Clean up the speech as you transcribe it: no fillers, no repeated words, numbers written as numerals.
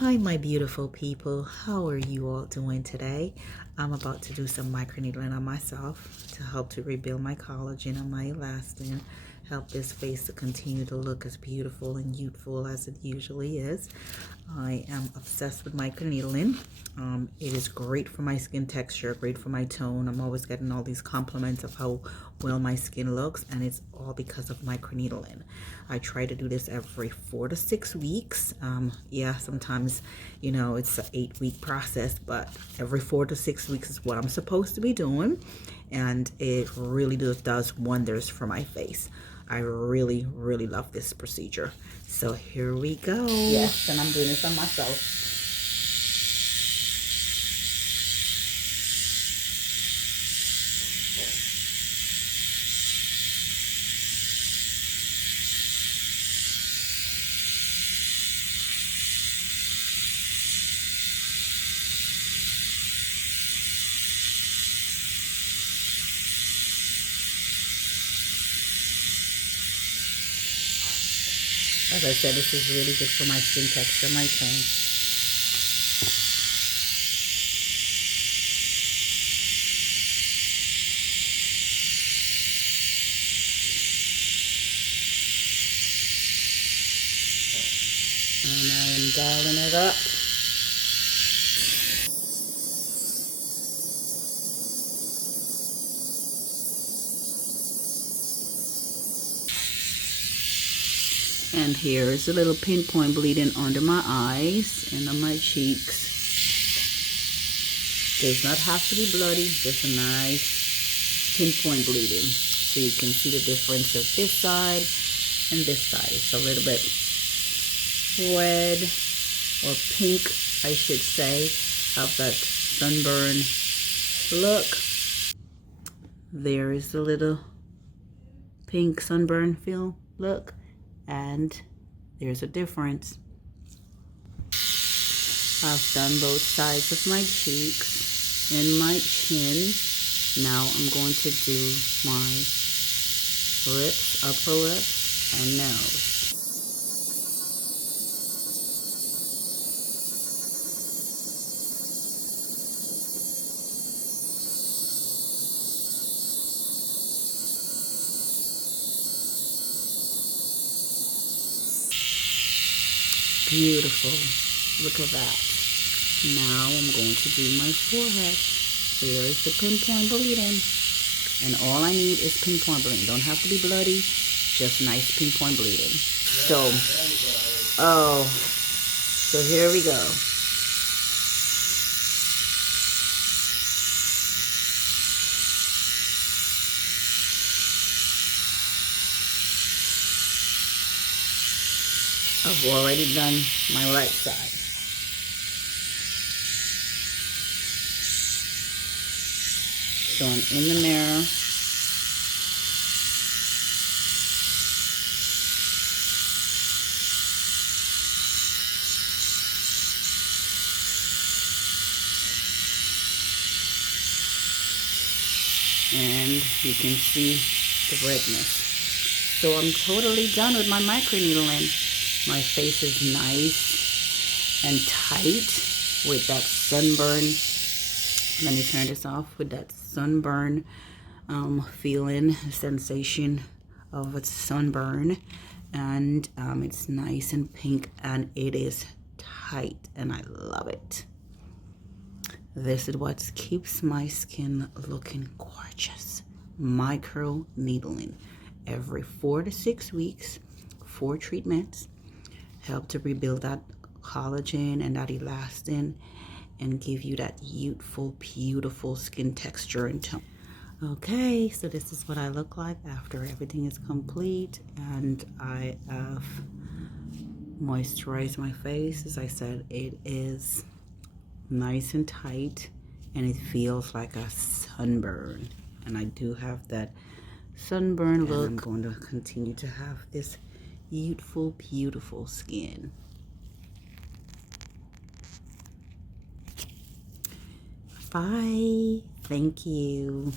Hi, my beautiful people. How are you all doing today? I'm about to do some microneedling on myself to help to rebuild my collagen and my elastin, help this face to continue to look as beautiful and youthful as it usually is. I am obsessed with microneedling. It is great for my skin texture, great for my tone. I'm always getting all these compliments of how well my skin looks, and it's all because of microneedling. I try to do this every 4 to 6 weeks. Yeah, sometimes, you know, it's an 8-week process, but every 4 to 6 weeks is what I'm supposed to be doing, and it really does wonders for my face. I really love this procedure. So here we go. Yes, and I'm doing this on myself. As I said, this is really good for my skin texture, my tone. And I am dialing it up. And here is a little pinpoint bleeding under my eyes and on my cheeks. Does not have to be bloody, just a nice pinpoint bleeding. So you can see the difference of this side and this side. It's a little bit red or pink, I should say, of that sunburn look. There is a little pink sunburn feel look, and there's a difference. I've done both sides of my cheeks and my chin. Now I'm going to do my lips, upper lips, and nose. Beautiful. Look at that. Now I'm going to do my forehead. There is the pinpoint bleeding. And all I need is pinpoint bleeding. Don't have to be bloody, just nice pinpoint bleeding. So here we go. I've already done my right side. So I'm in the mirror. And you can see the redness. So I'm totally done with my microneedling. My face is nice and tight with that sunburn. Let me turn this off. With that sunburn feeling, sensation of a sunburn. And it's nice and pink, and it is tight, and I love it. This is what keeps my skin looking gorgeous. Microneedling. Every 4 to 6 weeks, 4 treatments. Help to rebuild that collagen and that elastin and give you that youthful, beautiful skin texture and tone. Okay, so this is what I look like after everything is complete, and I have moisturized my face. As I said, it is nice and tight, and it feels like a sunburn, and I do have that sunburn look. I'm going to continue to have this youthful, beautiful skin. Bye. Thank you.